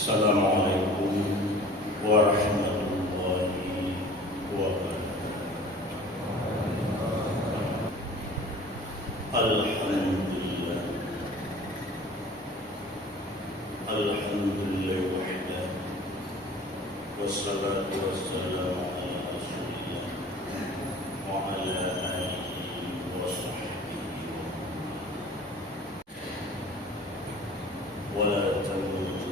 Assalamualaikum warahmatullahi wabarakatuh. Alhamdulillah. Alhamdulillah wahdah. Wassalatu wassalamu ala Rasulillah wa ala alihi wa sahbihi wa la tamutunna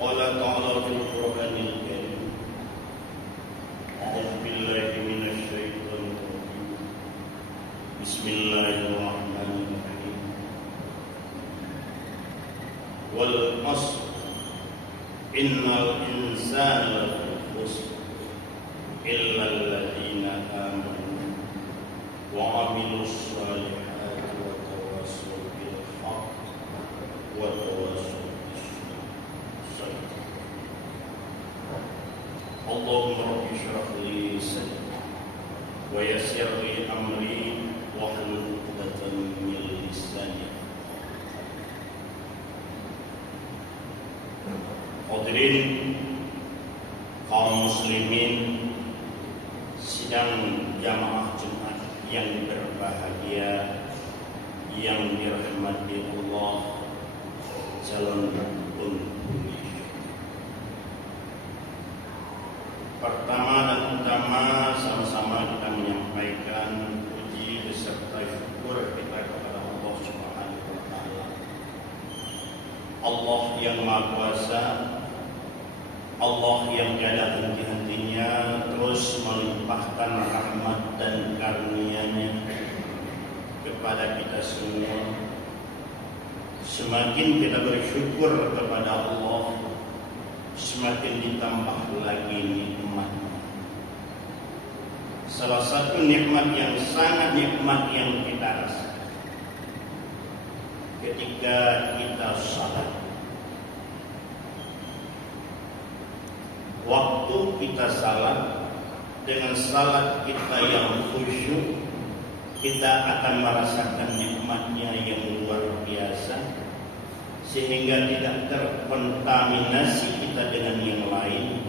قال تعالى في القرآن الكريم أعوذ بالله من الشيطان الرجيم بسم الله الرحمن الرحيم والعصر إن الإنسان لفي خسر إلا الذين آمنوا وعملوا الصالحات وتواصوا بالحق وتواصوا Allahumma rabbi shrah li sadri wa yassir li amri wahlul 'uqdatam min lisani. Hadirin kaum muslimin sidang jamaah Jumat yang berbahagia, yang dirahmati Allah, calon pun pertama dan utama sama-sama kita menyampaikan puji beserta syukur kita kepada Allah Subhanahu wa taala. Allah yang Maha Kuasa, Allah yang tiada henti-hentinya terus melimpahkan rahmat dan karunia-Nya kepada kita semua. Semakin kita bersyukur kepada Allah, semakin ditambah lagi nikmat. Salah satu nikmat yang sangat nikmat yang kita rasakan ketika kita salat. Waktu kita salat, dengan salat kita yang khusyuk, kita akan merasakan nikmatnya yang luar biasa, sehingga tidak terkontaminasi kita dengan yang lain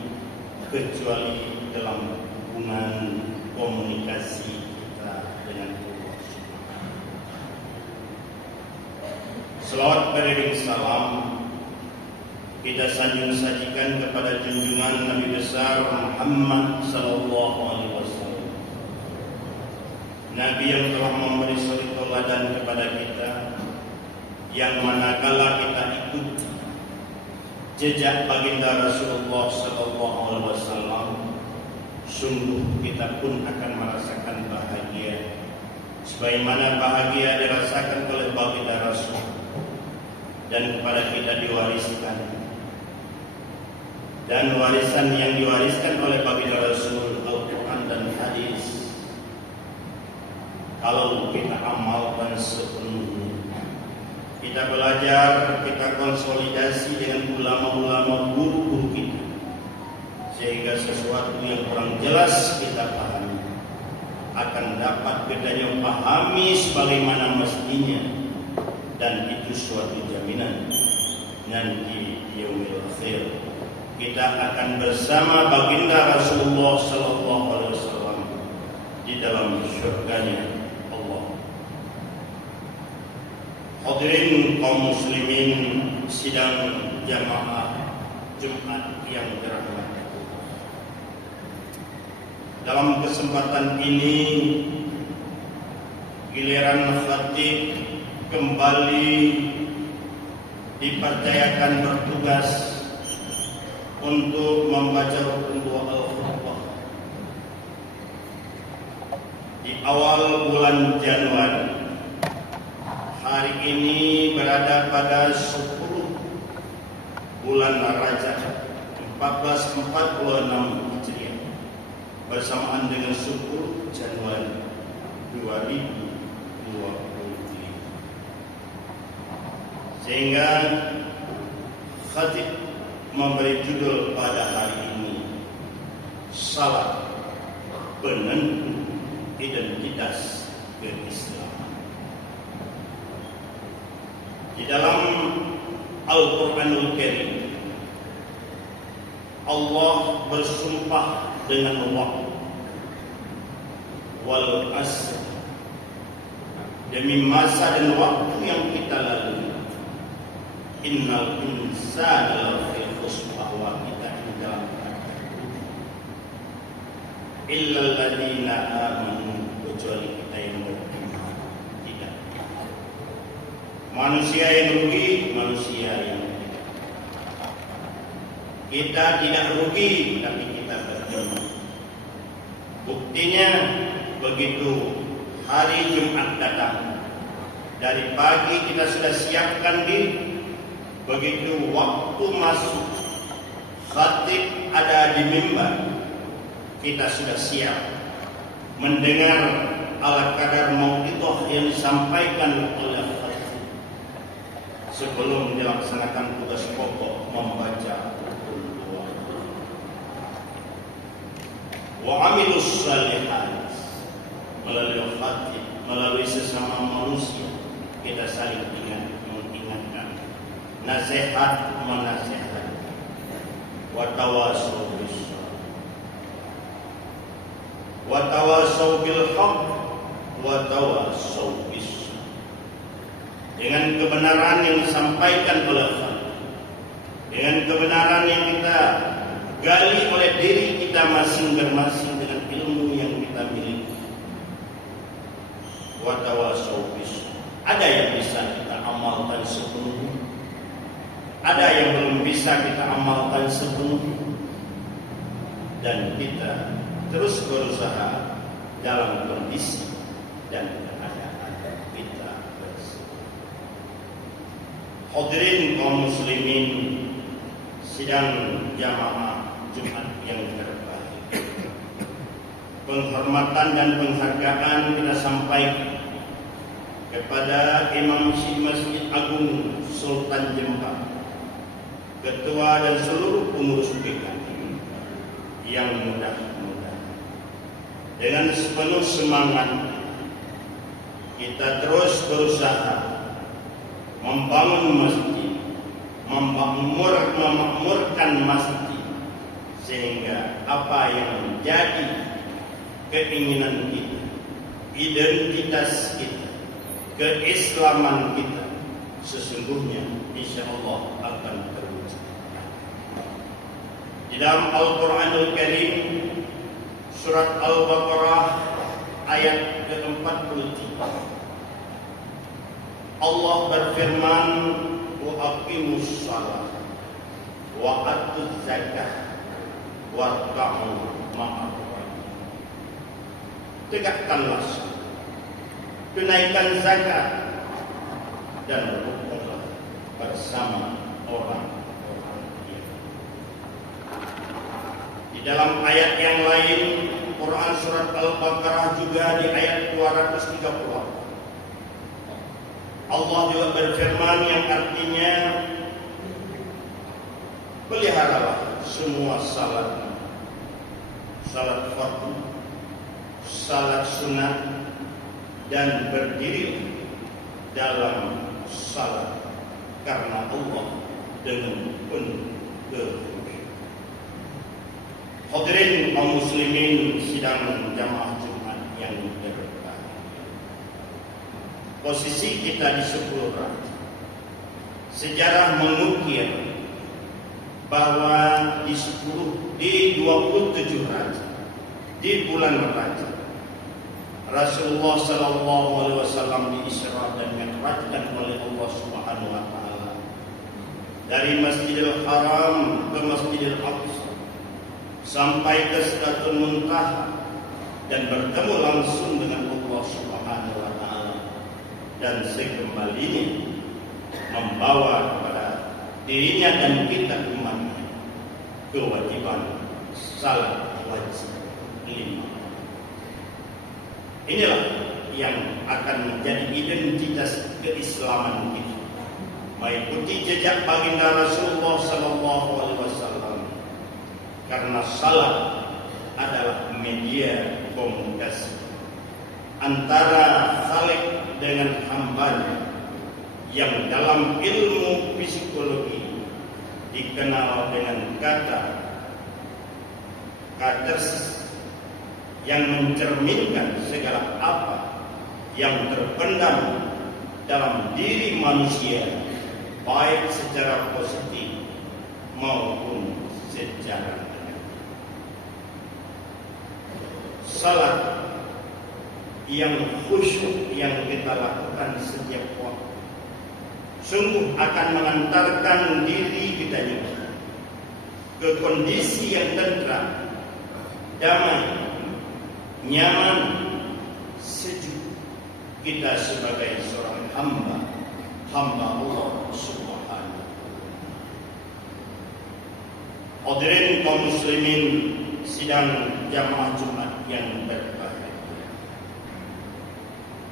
kecuali dalam hubungan komunikasi kita dengan Allah Subhanahu. Selawat beriring salam kita sanjung sajikan kepada junjungan Nabi besar Muhammad sallallahu alaihi wasallam, Nabi yang telah memberi suri teladan kepada kita, yang manakala kita ikuti jejak baginda Rasulullah sallallahu alaihi wasallam, sungguh kita pun akan merasakan bahagia sebagaimana bahagia dirasakan oleh baginda Rasul, dan kepada kita diwariskan, dan warisan yang diwariskan oleh baginda Rasul Al-Quran dan hadis, kalau kita amalkan sepenuhnya, kita belajar, kita konsolidasi dengan ulama-ulama guru kita, sehingga sesuatu yang kurang jelas kita pahami akan dapat kita pahami sebagaimana mestinya, dan itu suatu jaminan nanti yaumil akhir kita akan bersama baginda Rasulullah sallallahu alaihi wasallam di dalam syurganya Allah. Hadirin kaum muslimin sidang jamaah Jumat yang dirahmati Allah. Dalam kesempatan ini giliran khatib kembali dipercayakan bertugas untuk membaca rukun doa al-khutbah di awal bulan Januari. Hari ini berada pada 10 bulan Rajab 1446 Hijriah bersamaan dengan 10 Januari 2023. Sehingga khatib memberi judul pada hari ini salat penentu identitas keislaman. Di dalam Al-Quranul Karim, Allah bersumpah dengan waktu, wal asr, demi masa dan waktu yang kita lalui. Innal insana lafi khusr, bahwa kita di dalam illal ladzina amanu, kecuali kita yang beriman. Tidak. Manusia yang rugi, manusia yang kita tidak rugi, tapi kita beriman. Buktinya begitu hari Jumat datang, dari pagi kita sudah siapkan diri. Begitu waktu masuk, khatib ada di mimbar, kita sudah siap mendengar ala kadar mau'idhah yang disampaikan oleh khatib sebelum dilaksanakan tugas pokok membaca wa amilus salihat. Melalui khatib, melalui sesama manusia, kita saling mengingatkan, nasihat menasihat, wa tawassaw bis sabr, wa tawassaw bil haqq, wa tawassaw bis sabr. Dengan kebenaran yang disampaikan oleh khatib, dengan kebenaran yang kita gali oleh diri kita masing-masing dengan ilmu yang kita miliki. Wa tawassaw bis. Ada yang bisa kita amalkan sepenuhnya, ada yang belum bisa kita amalkan sepenuhnya, dan kita terus berusaha dalam kondisi dan keadaan kita bersama. Hadirin kaum muslimin sidang jamaah Jumat yang terbaik, penghormatan dan penghargaan kita sampaikan kepada Imam Masjid Agung Sultan Jember, Ketua dan seluruh pengurus PKI yang mudah-mudahan dengan sepenuh semangat kita terus berusaha membangun masjid, memakmurkan masjid, sehingga apa yang menjadi keinginan kita, identitas kita, keislaman kita, sesungguhnya insyaallah akan terwujud. Di dalam Al-Quranul Karim, surat Al-Baqarah ayat ke-43, Allah berfirman, wa aqimus shalah wa atuz zakah warka'u ma'ar raki'in. Tegakkanlah salat, tunaikan zakat, dan rukunlah bersama orang-orang yang. Di dalam ayat yang lain Quran surat Al-Baqarah juga di ayat 230, Allah juga berfirman yang artinya, peliharalah semua salat, salat fardu, salat sunat, dan berdiri dalam salat karena Allah dengan penuh kekhusyukan. Hadirin kaum muslimin sidang jamaah Jumat yang berbahagia, posisi kita di 10 Rajab, sejarah mengukir bahwa di 27 Rajab, di bulan Rajab, Rasulullah sallallahu alaihi wasallam diisra dan mi'rajkan oleh Allah Subhanahu wa taala dari Masjidil Haram ke Masjidil Aqsa sampai ke Sidratul Muntaha dan bertemu langsung dengan Allah Subhanahu wa taala, dan sekembalinya membawa kepada dirinya dan kita umatnya kewajiban salat wajib 5. Inilah yang akan menjadi identitas keislaman kita, mengikuti jejak baginda Rasulullah sallallahu alaihi wasallam, karena salat adalah media komunikasi antara khalik dengan hambanya yang dalam ilmu psikologi dikenal dengan kata katarsis, yang mencerminkan segala apa yang terpendam dalam diri manusia, baik secara positif maupun secara negatif. Salat yang khusyuk yang kita lakukan setiap waktu sungguh akan mengantarkan diri kita juga ke kondisi yang tentram, damai, nyaman, sejuk. Kita sebagai seorang hamba Allah Subhanahu. Hadirin kaum muslimin sidang jamaah Jumat yang berbahagia.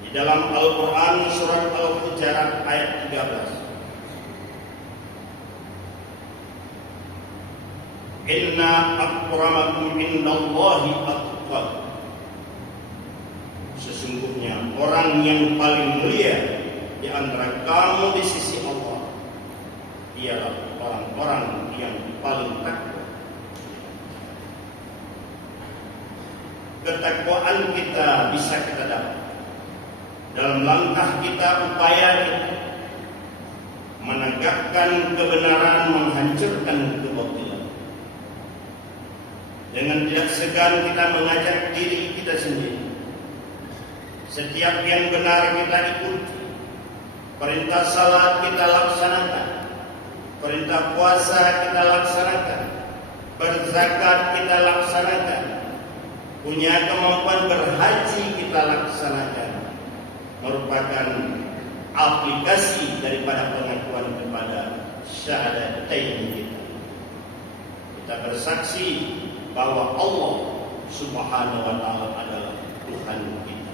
Di dalam Al-Quran surat Al-Hujurat ayat 13. Inna akramakum indallahi atqakum. Sesungguhnya orang yang paling mulia di antara kamu di sisi Allah ialah orang-orang yang paling takwa. Ketakwaan kita bisa kita dapat dalam langkah kita, upaya kita menegakkan kebenaran, menghancurkan kebatilan. Dengan tidak segan kita mengajak diri kita sendiri. Setiap yang benar kita ikuti. Perintah salat kita laksanakan. Perintah puasa kita laksanakan. Berzakat kita laksanakan. Punya kemampuan berhaji kita laksanakan. Merupakan aplikasi daripada pengakuan kepada syahadatain kita. Kita bersaksi bahwa Allah Subhanahu wa taala adalah Tuhan kita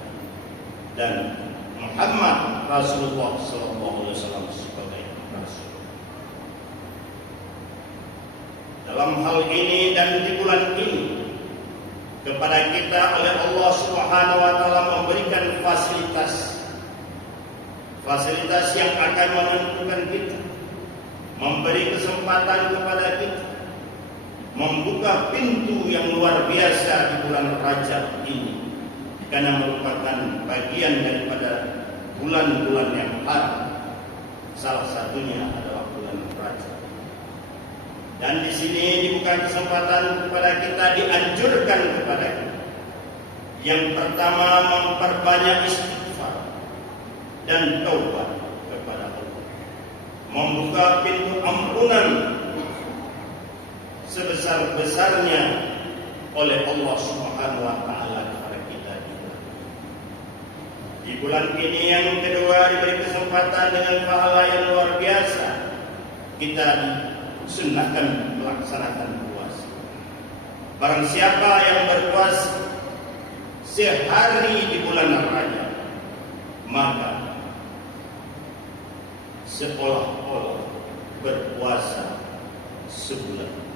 dan Muhammad Rasulullah sallallahu alaihi wasallam sebagai rasul. Dalam hal ini dan di bulan ini kepada kita oleh Allah Subhanahu wa taala memberikan fasilitas yang akan menentukan kita, memberi kesempatan kepada kita, membuka pintu yang luar biasa di bulan Rajab ini, karena merupakan bagian daripada bulan-bulan yang haram. Salah satunya adalah bulan Rajab. Dan di sini dibuka kesempatan kepada kita, dianjurkan kepada kita. Yang pertama, memperbanyak istighfar dan taubat kepada Allah. Membuka pintu ampunan sebesar-besarnya oleh Allah Subhanahu wa taala kepada kita. Di bulan ini yang kedua diberi kesempatan dengan pahala yang luar biasa. Kita sunnahkan melaksanakan puasa. Barang siapa yang berpuasa sehari di bulan Rajab, maka seolah-olah berpuasa sebulan.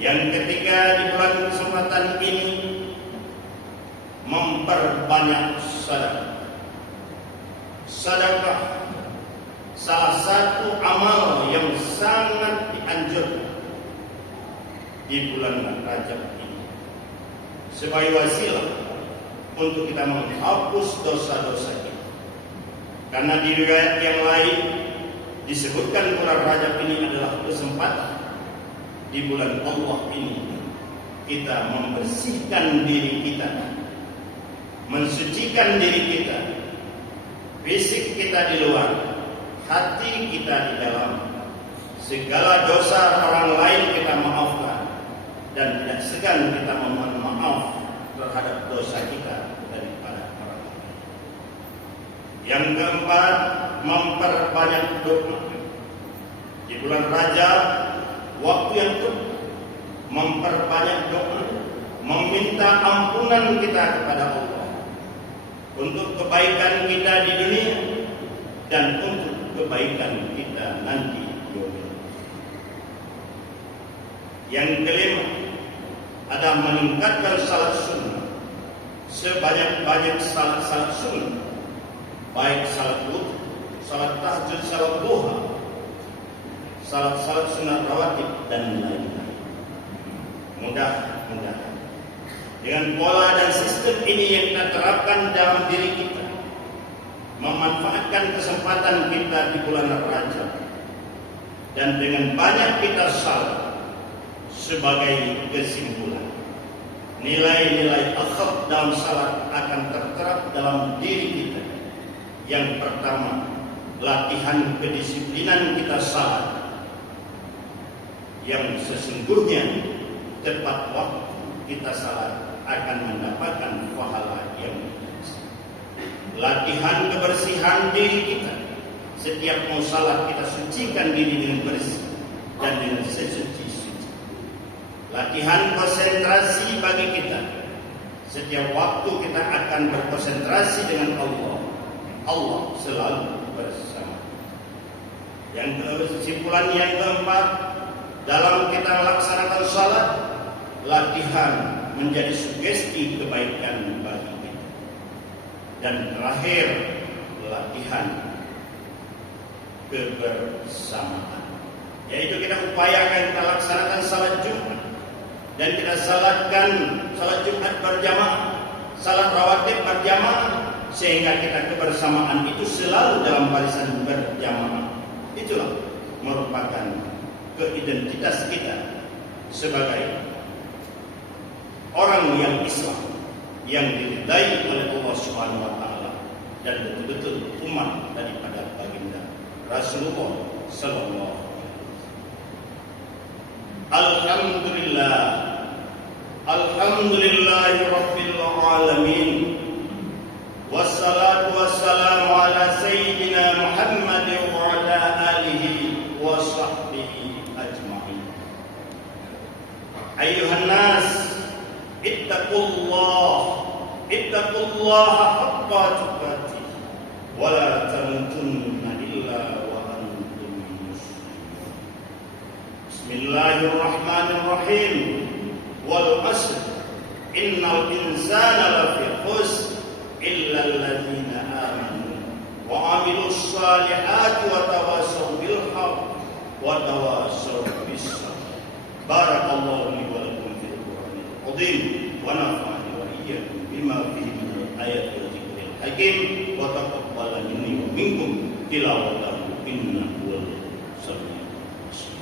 Yang ketiga, di bulan kesempatan ini memperbanyak sedekah. Sedekah salah satu amal yang sangat dianjurkan di bulan Rajab ini sebagai wasilah untuk kita menghapus dosa-dosa kita. Karena di riwayat yang lain disebutkan bulan Rajab ini adalah kesempatan di bulan Allah ini kita membersihkan diri kita, mensucikan diri kita, fisik kita di luar, hati kita di dalam. Segala dosa orang lain kita maafkan dan tidak segan kita memohon maaf terhadap dosa kita daripada orang lain. Yang keempat, memperbanyak doa. Di bulan Rajab, waktu yang tepat, memperbanyak doa, meminta ampunan kita kepada Allah untuk kebaikan kita di dunia dan untuk kebaikan kita nanti di dunia. Yang kelima adalah meningkatkan salat sunnah sebanyak-banyak salat sunnah, baik salat wudu, salat tahajud, salat duha, salat sunnah rawatib dan lain-lain. Mudah-mudahan dengan pola dan sistem ini yang kita terapkan dalam diri kita, memanfaatkan kesempatan kita di bulan Rajab, dan dengan banyak kita salat, sebagai kesimpulan, nilai-nilai akhlak dalam salat akan terterap dalam diri kita. Yang pertama, latihan kedisiplinan kita salat, yang sesungguhnya tepat waktu kita salat akan mendapatkan pahala yang besar. Latihan kebersihan diri kita, setiap mau salat kita sucikan diri dengan bersih dan dengan sesuci-suci. Latihan konsentrasi bagi kita, setiap waktu kita akan berkonsentrasi dengan Allah. Allah selalu bersama. Yang kesimpulan yang keempat, dalam kita melaksanakan salat, latihan menjadi sugesti kebaikan bagi kita. Dan terakhir, latihan kebersamaan, yaitu kita upayakan kita laksanakan salat Jumat, dan kita salatkan salat Jumat berjamaah, salat rawatib berjamaah, sehingga kita kebersamaan itu selalu dalam barisan berjamaah. Itulah merupakan keidentitas kita sebagai orang yang Islam, yang diridai oleh Allah Subhanahu wa taala, dan betul-betul umat daripada baginda Rasulullah sallallahu alaihi wasallam. Alhamdulillah, alhamdulillahi rabbil alamin, wassalatu wassalamu ala sayyidina Muhammad wa ala alihi wa sahbihi ajma'in. Ayyuhan nas, ittaqullaha haqqa tuqatih wa la tamutunna illa wa antum muslimun. Bismillahirrahmanirrahim. Wal 'ashr, innal insana lafi khusr illa alladziina aamanu wa 'amilus shalihati wa tawassaw bil haqq wa tawassaw bis sabr. Barakallahu li wa lakum fil Qur'anil 'azim wa nafa'ani wa iyyakum bima fihi min al-ayati wa dzikril hakim wa taqabbal minni wa minkum tilawatahu innahu wal samiul basir.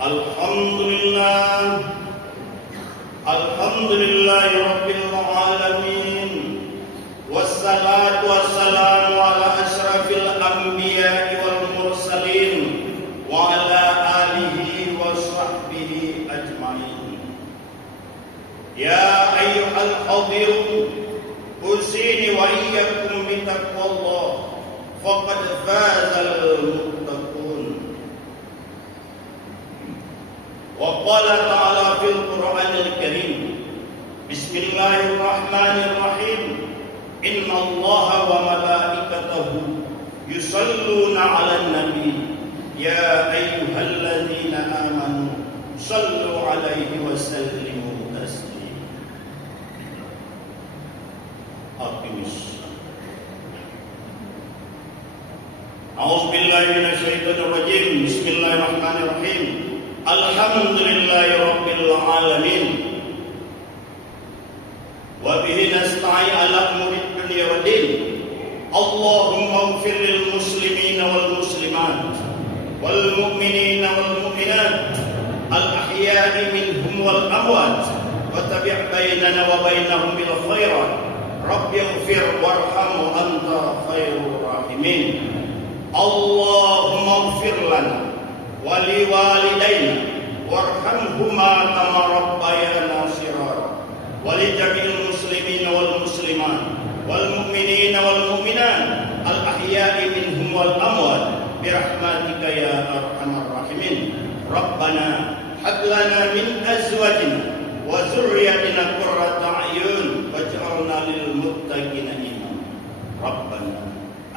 Alhamdulillah, alhamdulillahi rabbil alamin, wassalatu wassalamu ala asyrafil anbiya'i wal mursalin wa ala alihi wa sahbihi ajma'in. Ya ayyuhal hadirun, usini wa iyyakum bi taqwallah, faqad fazal muttaqun. Wa qala ta'ala fil Qur'anil Karim, Bismillahirrahmanirrahim, Inna Allaha wa malaikatahu yusalluna 'alan nabi, ya ayyuhalladzina amanu sallu 'alaihi wa sallimu taslima. Aqimis. A'udzu billahi minasy syaithanir rajim. Bismillahirrahmanirrahim. Alhamdulillahi rabbil alamin, wa bihi nasta'in ala umuri dunya wa din. Allahumma ighfir lil muslimina wal muslimat wal mu'minina wal mu'minat al ahya'i minhum wal amwat, wa tabi' bainana wa bainahum bil khairat. Rabbi ighfir warham anta khairur rahimin. Allahumma ighfir lana wali walidayna warhamhuma kama rabbayana shighara, wali jami'il muslimina wal muslimat wal mu'minina wal mu'minat al ahya'i minhum wal amwat birahmatika ya arhamar rahimin. Rabbana hab lana min azwajina wa dzurriyyatina qurrata a'yun waj'alna lil muttaqina imama. Rabbana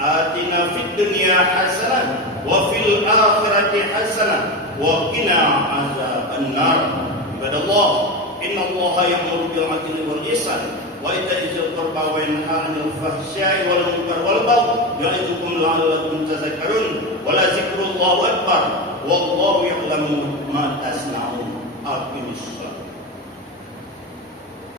atina fid dunya hasanah wa fil akhirati hasanah wa qina azabannar. Ibadallah, innallaha ya'muru bil 'adli wal ihsan wa ita'i dzil qurba wa yanha 'anil fahsya'i wal munkar wal baghi ya'idukum la'allakum tadhakkarun wa la dzikrullahi akbar wallahu ya'lamu ma tasna'un. Aqimis shalah.